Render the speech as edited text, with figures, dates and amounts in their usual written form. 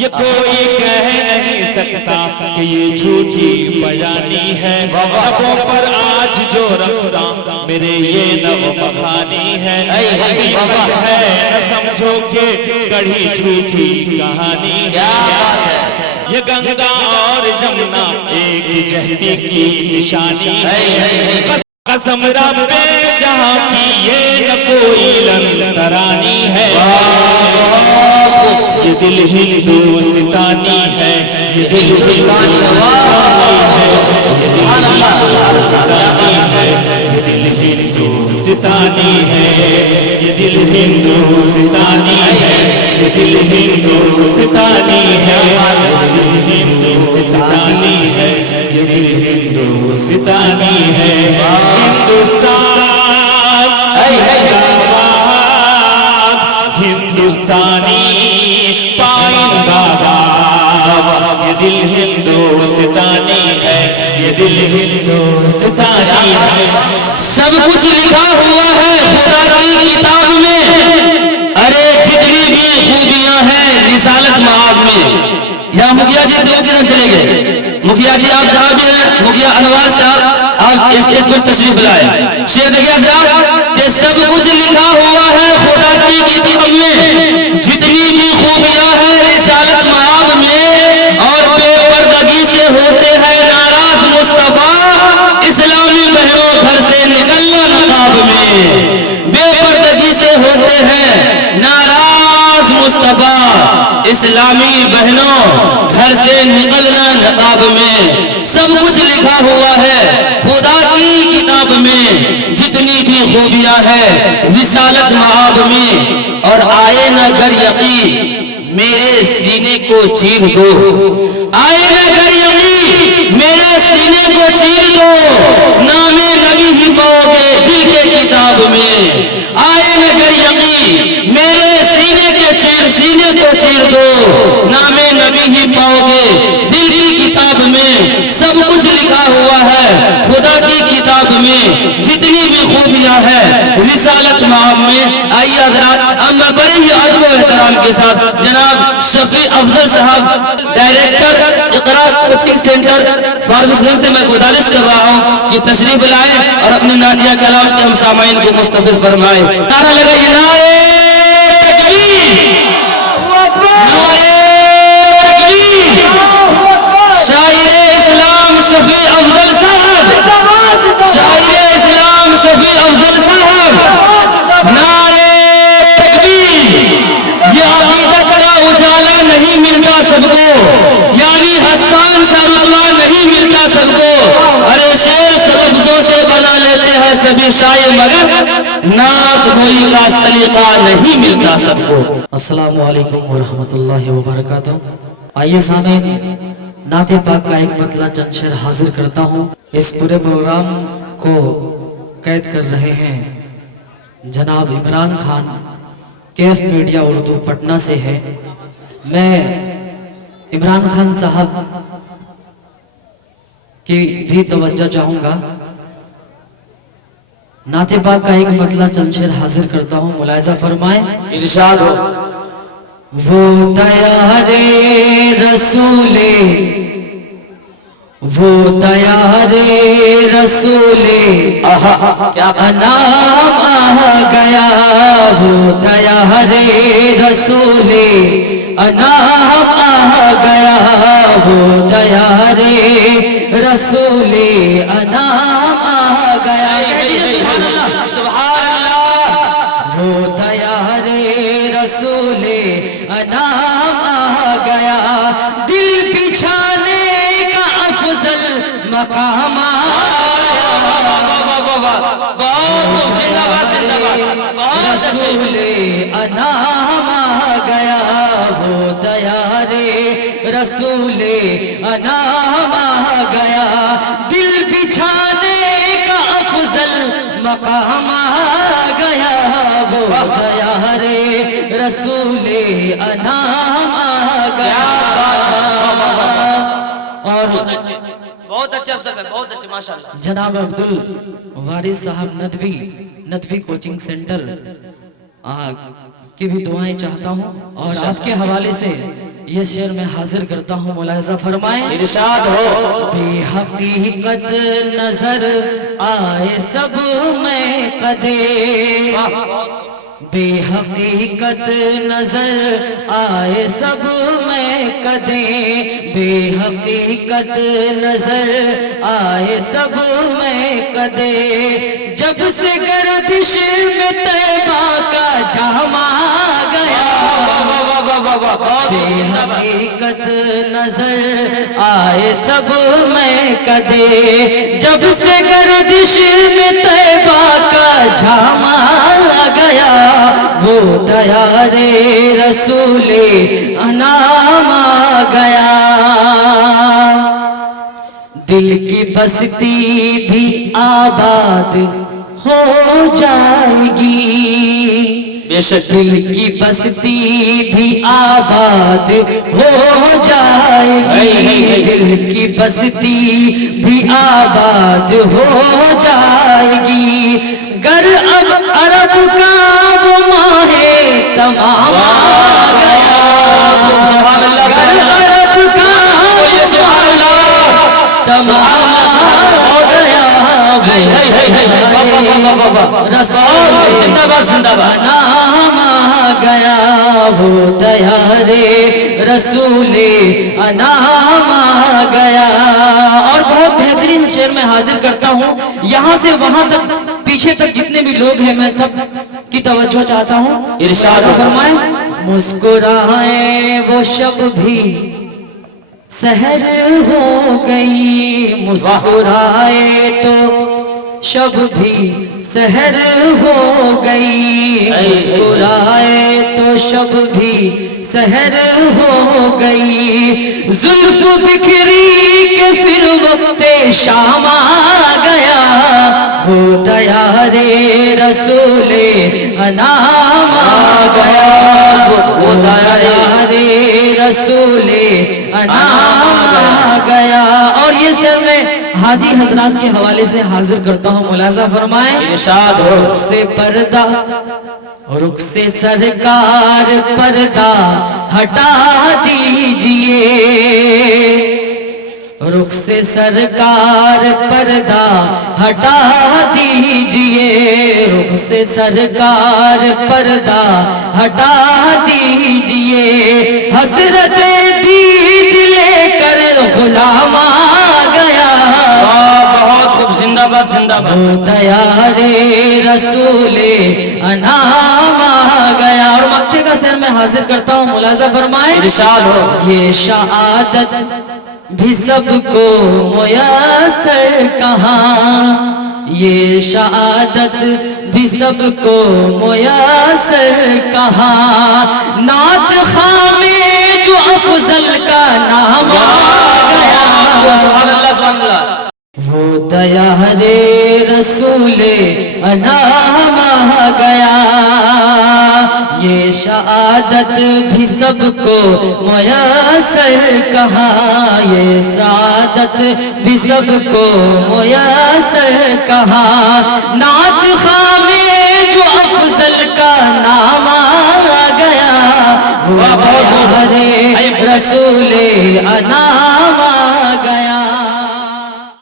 یہ کوئی کہہ نہیں سکتا کہ یہ جھوٹی بیانی ہے، لبوں پر آج جو رقصاں میرے یہ نغمہ خوانی ہے، حقیقت ہے نہ سمجھو کہ گڑھی جھوٹی کہانی ہے، یہ گنگا اور جمنا ایک جہتی کی نشانی ہے، قسم رب جہاں کی یہ نہ کوئی لنگرانی ہے، یہ دل ہندوستانی ہے، یہ دل ہندوستانی ہے، یہ دل ہندوستانی ہے، یہ دل ہندوستانی ہے، یہ دل ہندوستانی ہے، یہ دل ہندوستانی ہے، یہ دل ہندوستانی ہے، ہندوستان ہندوستانی پائندہ باد، یہ دل ہندوستانی ہے، یہ دل ہندوستانی ہے، سب کچھ لکھا ہوا ہے خدا کی کتاب میں، ارے جتنی بھی خوبیاں ہیں رسالت معاب میں۔ یہاں مکھیا جی دو کی طرف چلے گئے، مکھیا جی آپ جہاں بھی ہیں، مکھیا انوار صاحب آپ اسٹیج پر تشریف لائے، شیر دیکھیں حضرات کہ سب کچھ لکھا ہوا ہے خدا کی کتاب میں، جتنی بھی خوبیاں ہیں رسالت معاب میں، اور بے پردگی سے ہوتے ہیں ناراض مصطفیٰ، اسلامی بہنوں گھر سے نکلنا نقاب میں، بے پردگی سے ہوتے ہیں ناراض مصطفیٰ، اسلامی بہنوں گھر سے نکلنا نقاب میں، سب کچھ لکھا ہوا ہے خدا کی کتاب میں، جتنی بھی خوبیاں ہیں رسالت معاب میں، اور آئے نہ گر یقین میرے سینے کو چیر دو، آئے نہ گر یقین میرے سینے کو چیر دو، نام نبی ہی پاؤ گے دل کے کتاب میں، آئے نہ گر یقین میرے سینے کو چیر دو، نام نبی ہی پاؤ گے دل کی کتاب میں، سب کچھ لکھا ہوا ہے خدا کی کتاب میں، جتنی بھی خوبیاں ہیں رسالت معاب میں۔ آئیے حضرات اب میں بڑے ہی ادب و احترام کے ساتھ جناب شفیع افضل صاحب ڈائریکٹر اقرا کوچنگ سینٹر فارغ سے میں گزارش کر رہا ہوں کہ تشریف لائیں اور اپنے نادیہ کلام سے ہم سامعین کو مستفز فرمائیں۔ نعرہ لگائیے نعرہ تکبیر، نعرہ تکبیر، شاعر اسلام شفیع افضل صاحب، شاعر اسلام شفیع افضل صاحب، نعرہ تکبیر۔ یہ عقیدت کا اجالا نہیں ملتا سب کو، یعنی حسان سا رتبہ نہیں ملتا سب کو، ارے شعر لفظوں سے بنا لیتے ہیں سبھی شاعر مگر نعت گوئی کا سلیقہ نہیں ملتا سب کو۔ السلام علیکم ورحمۃ اللہ وبرکاتہ۔ آئیے سامعین نعت پاک کا ایک مطلع چند شعر حاضر کرتا ہوں۔ اس پورے پروگرام کو قید کر رہے ہیں جناب عمران خان، کیف میڈیا اردو پٹنہ سے ہے۔ میں عمران خان صاحب کی بھی توجہ چاہوں گا۔ نعت پاک کا ایک مطلع چند شعر حاضر کرتا ہوں، ملاحظہ فرمائیں۔ ارشاد ہو۔ وہ دیار رسول، وہ دیار رسول انام آ گیا، وہ دیار رسول انام آ گیا، وہ دیار رسول انام آ گیا، سبحان اللہ، وہ دیار رسول انام آ گیا، دل بچھانے کا افضل مقام رسول انام آ گیا، وہ دیار رسول انام آ گیا، دل بچھانے کا افضل مقام آ گیا، وہ دیار رسول انام آ گیا۔ اور بہت اچھے افسر ہے، بہت اچھے ماشاءاللہ۔ جناب عبدالوارث صاحب ندوی کوچنگ سینٹر کی بھی دعائیں چاہتا ہوں، اور آپ کے حوالے سے یہ شعر میں حاضر کرتا ہوں، ملاحظہ فرمائیں۔ ارشاد ہو۔ بے حقیقت نظر آئے سب میں قدے، بے حقیقت نظر آئے سب میں قدے، بے حقیقت نظر آئے سب میں قدے، جب سے گردش میں طیبہ کا جامع گیا، بے حقیقت نظر آئے سب میں قدے، جب سے گردش میں طیبہ کا جامع گیا، وہ دیار رسول انام آ گیا، دل کی بستی بھی آباد ہو جائے گی، بے شک دل کی بستی بھی آباد ہو جائے گی، دل کی بستی بھی آباد ہو جائے گی، گر اب عرب کا وہ ماہ تمام آ گیا، گر عرب کا وہ تمام آ گیا، نام آ گیا، وہ دیار رسول انام آ گیا۔ اور بہت بہترین شعر میں حاضر کرتا ہوں، یہاں سے وہاں تک پیچھے تک جتنے بھی لوگ ہیں میں سب کی توجہ چاہتا ہوں۔ ارشاد فرمائیں۔ مسکرائیں وہ شب بھی سحر ہو گئی، مسکرائے تو شب بھی سحر ہو گئی، مسکرائے تو شب بھی سحر ہو گئی، زلف بکھری کے پھر وقت شام آ گیا، وہ دیار رسول انام آ گیا، وہ دیار رسول انام آ گیا۔ اور یہ سر میں حاجی حضرات کے حوالے سے حاضر کرتا ہوں، ملاحظہ فرمائیں۔ ارشاد ہو۔ رخ سے پردہ، رخ سے سرکار پردہ ہٹا دیجئے، رخ سے سرکار پردہ ہٹا دیجئے، رخ سے سرکار پردہ ہٹا دیجئے، حسرت دید لے کر غلام آ گیا، بہت خوب، زندہ باد زندہ باد۔ وہ دیار رسول انام آ گیا۔ اور مقطع کا سر میں حاضر کرتا ہوں، ملاحظہ فرمائیں۔ ارشاد ہو۔ یہ شہادت بھی سب کو میسر کہاں، یہ شہادت بھی سب کو میسر کہاں، نعت خواہ میں جو افضل کا نام آ گیا، سبحان اللہ سبحان اللہ۔ وہ دیار رسول انام آ گیا، یہ شہادت بھی سب کو میسر کہاں، یہ سعادت بھی سب کو میسر کہاں، نعت خواہ میں جو افضل کا نام آ گیا، وہ دیار رسول انام